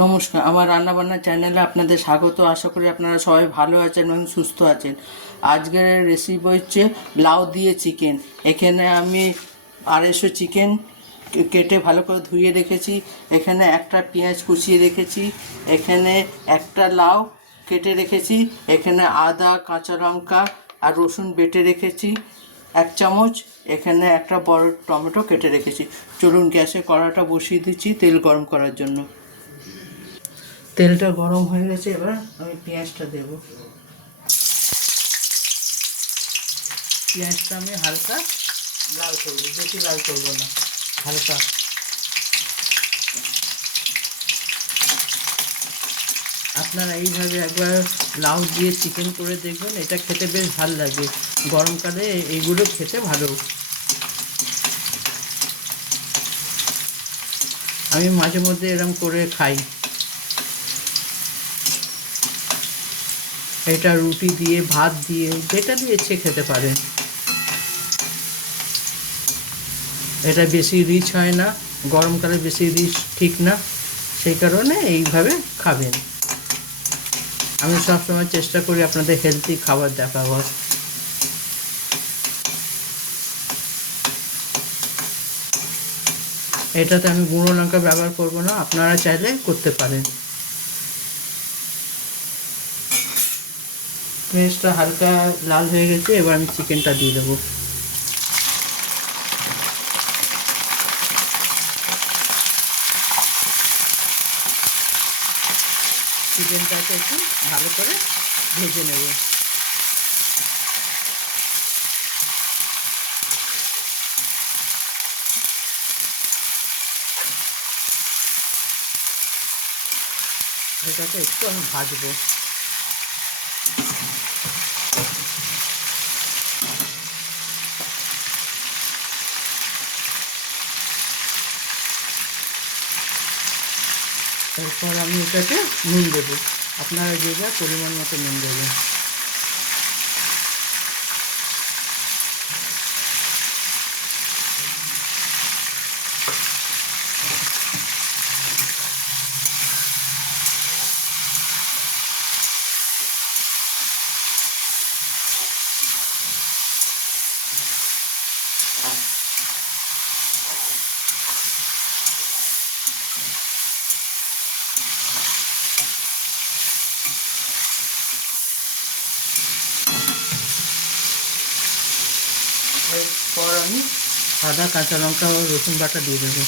নমস্কার, আমার রান্নাবান্না চ্যানেলে আপনাদের স্বাগত। আশা করি আপনারা সবাই ভালো আছেন এবং সুস্থ আছেন। আজকের রেসিপি হচ্ছে লাউ দিয়ে চিকেন। এখানে আমি 250 চিকেন কেটে ভালো করে ধুয়ে রেখেছি। এখানে একটা পেঁয়াজ কুচিয়ে রেখেছি। এখানে একটা লাউ কেটে রেখেছি। এখানে আদা, কাঁচা লঙ্কা আর রসুন বেটে রেখেছি 1 চামচ। এখানে একটা বড় টমেটো কেটে রেখেছি। চলুন গ্যাসে কড়াটা বসিয়ে দিচ্ছি তেল গরম করার জন্য। তেলটা গরম হয়ে গেছে, এবার আমি পেঁয়াজটা দেব। পেঁয়াজটা আমি হালকা লাল করবো, বেশি লাল করবো না, হালকা। আপনারা এইভাবে একবার লাউ দিয়ে চিকেন করে দেখবেন, এটা খেতে বেশ ভালো লাগে। গরমকালে এইগুলো খেতে ভালো। আমি মাঝে মধ্যে এরম করে খাই। এটা রুটি দিয়ে, ভাত দিয়ে, যেটা দিয়ে ইচ্ছে খেতে পারেন। এটা বেশি রিচ হয় না, গরমকালে বেশি রিচ ঠিক না, সেই কারণে এইভাবে খাবেন। আমি সবসময় চেষ্টা করি আপনাদের হেলদি খাবার দেখাবার। এটাতে আমি গুঁড়ো লঙ্কা ব্যবহার করব না, আপনারা চাইলে করতে পারেন। পেঁয়াজটা হালকা লাল হয়ে গেছে, এবার আমি চিকেনটা দিয়ে দেবো। চিকেনটাকে একটু ভালো করে ভেজে নেব। এটাকে একটু আমি ভাজবো। এরপর আমি এটাকে নুন দেবো। আপনারা যে যা পরিমাণ মতো নুন দেবেন। এরপর আমি আদা, কাঁচা লঙ্কা ও রসুন বাটা দিয়ে দেবো।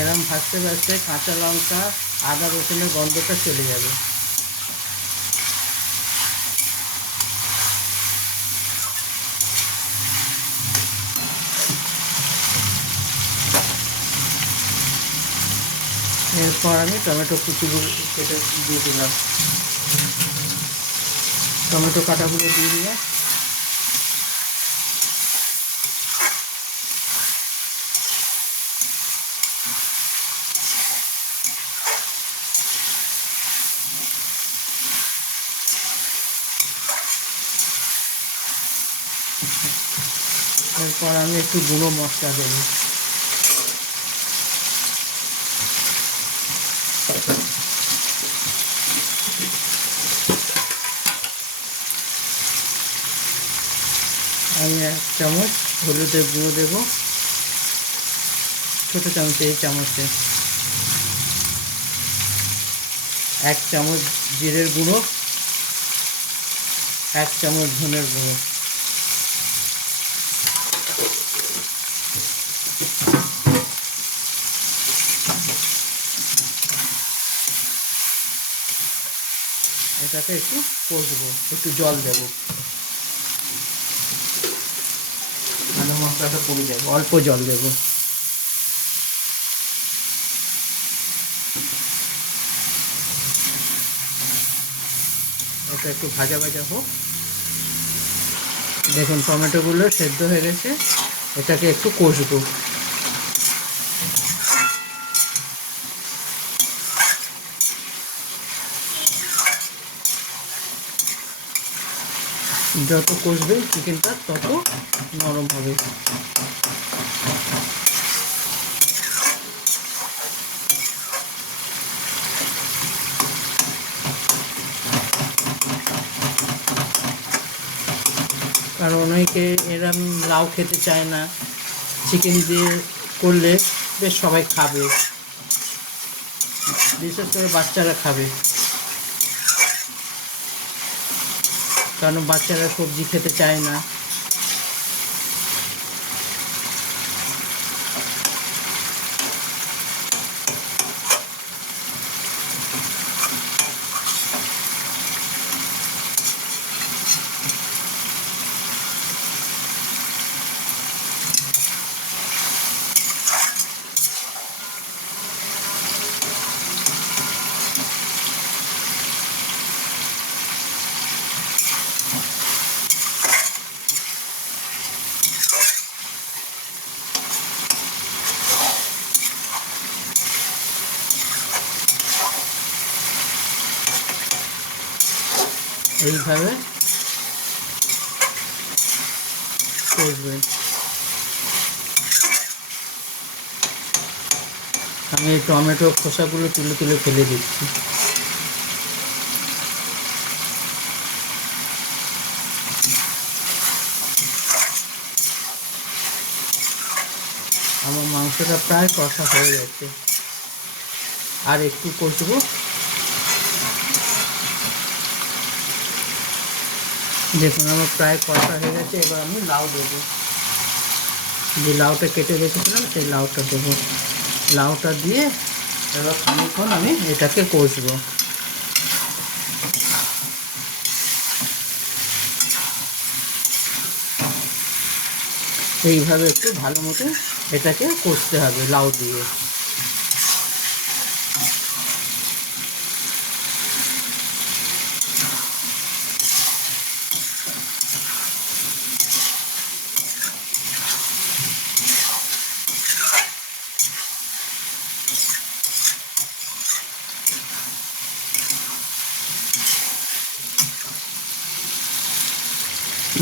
এরম ভাজতে ভাজতে কাঁচা লঙ্কা, আদা, রসুনের গন্ধটা চলে যাবে। এরপর আমি টমেটো কুচিগুলো কেটে দিয়ে দিলাম। টমেটো কাটাগুলো দিয়ে দিলে এরপর আমি একটু গুঁড়ো মশলা দেবো। আমি 1 চামচ হলুদের গুঁড়ো দেবো, ছোটো চামচে, এই চামচে। 1 চামচ জিরের গুঁড়ো, 1 চামচ ধনের গুঁড়ো। এটাকে একটু কষবো, একটু জল দেবো, মানে মশলাটা পুড়ে যাবে, অল্প জল দেবো। এটা একটু ভাজা ভাজা হোক। দেখুন টমেটোগুলো সেদ্ধ হয়ে গেছে, এটাকে একটু কষবো। যত কষবে চিকেনটা তত নরম হবে। কারণ অনেকে এরম লাউ খেতে চায় না, চিকেন দিয়ে করলে বেশ সবাই খাবে, বিশেষ করে বাচ্চারা খাবে, কারণ বাচ্চারা সবজি খেতে চায় না। এইভাবে কষবেন। আমি এই টমেটো খোসাগুলো তুলে তুলে ফেলে দিচ্ছি। আমার মাংসটা প্রায় কষা হয়ে গেছে, আর একটু কষবো। দেখুন আমার প্রায় কষা হয়ে গেছে। এবার আমি লাউ দেবো, যে লাউটা কেটে রেখেছিলাম সেই লাউটা দেবো। লাউটা দিয়ে এবার খানিকক্ষণ আমি এটাকে কষবো। এইভাবে একটু ভালো মতো এটাকে কষতে হবে লাউ দিয়ে।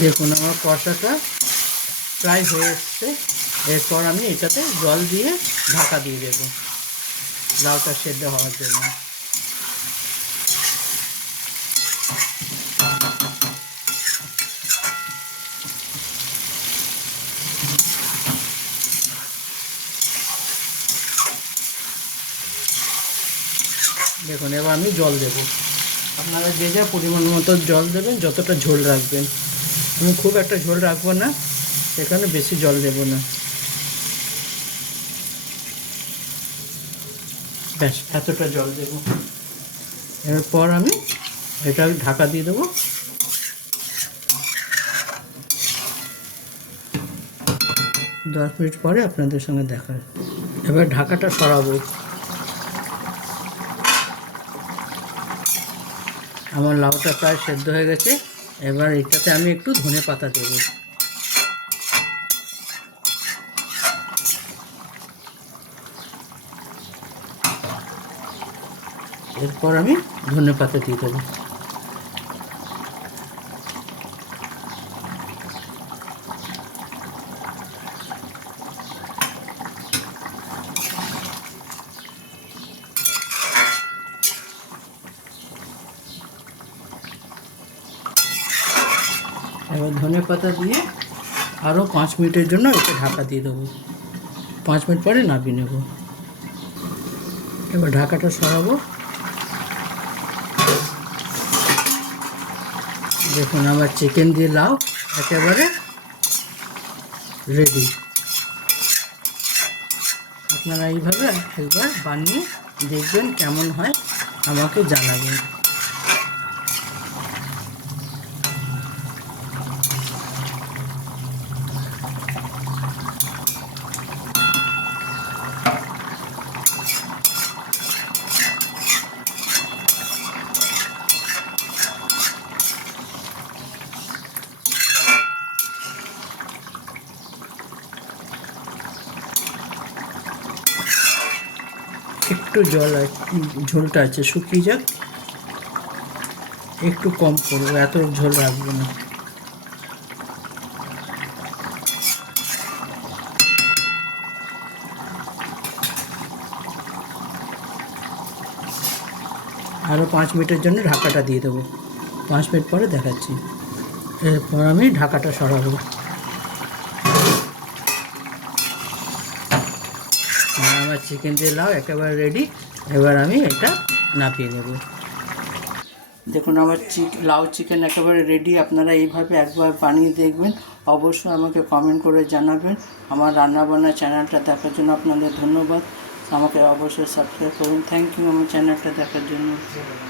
দেখুন আমার কষাটা প্রায় হয়ে এসছে। এরপর আমি এটাতে জল দিয়ে ঢাকা দিয়ে দেবো লাউটা সেদ্ধ হওয়ার জন্য। দেখুন এবার আমি জল দেব। আপনারা যে যা পরিমাণ মতো জল দেবেন, যতটা ঝোল রাখবেন। আমি খুব একটা ঝোল রাখবো না, সেখানে বেশি জল দেব না। ব্যাস এতটা জল দেব। এরপর আমি এটা ঢাকা দিয়ে দেবো। 10 মিনিট পরে আপনাদের সঙ্গে দেখা। এবার ঢাকাটা সরাবো। আমার লাউটা প্রায় সেদ্ধ হয়ে গেছে। এবার এটাতে আমি একটু ধনেপাতা দেবো। এরপর আমি ধনেপাতা দিয়ে দেবো। এবার ধনেপাতা দিয়ে আরও 5 মিনিটের জন্য এটা ঢাকা দিয়ে দেবো। 5 মিনিট পরে নামিয়ে নেব। এবার ঢাকাটা সরাবো। দেখুন আমার চিকেন দিয়ে লাউ একেবারে রেডি। আপনারা এইভাবে একবার বানিয়ে দেখবেন কেমন হয়, আমাকে জানাবেন। একটু ঝোলটা আছে, শুকিয়ে যাক, একটু কম করবো, এত ঝোল রাখবো না। আরও 5 মিনিটের জন্য ঢাকাটা দিয়ে দেবো। 5 মিনিট পরে দেখাচ্ছি। এরপর আমি ঢাকাটা সরাবো। আমার চিকেন দিয়ে লাউ একেবারে রেডি। এবার আমি এটা নাপিয়ে নেব। দেখুন আমার লাউ চিকেন একেবারে রেডি। আপনারা এইভাবে একবার বানিয়ে দেখবেন, অবশ্যই আমাকে কমেন্ট করে জানাবেন। আমার রান্নাবান্না চ্যানেলটা দেখার জন্য আপনাদের ধন্যবাদ। আমাকে অবশ্যই সাবস্ক্রাইব করুন। থ্যাংক ইউ আমার চ্যানেলটা দেখার জন্য।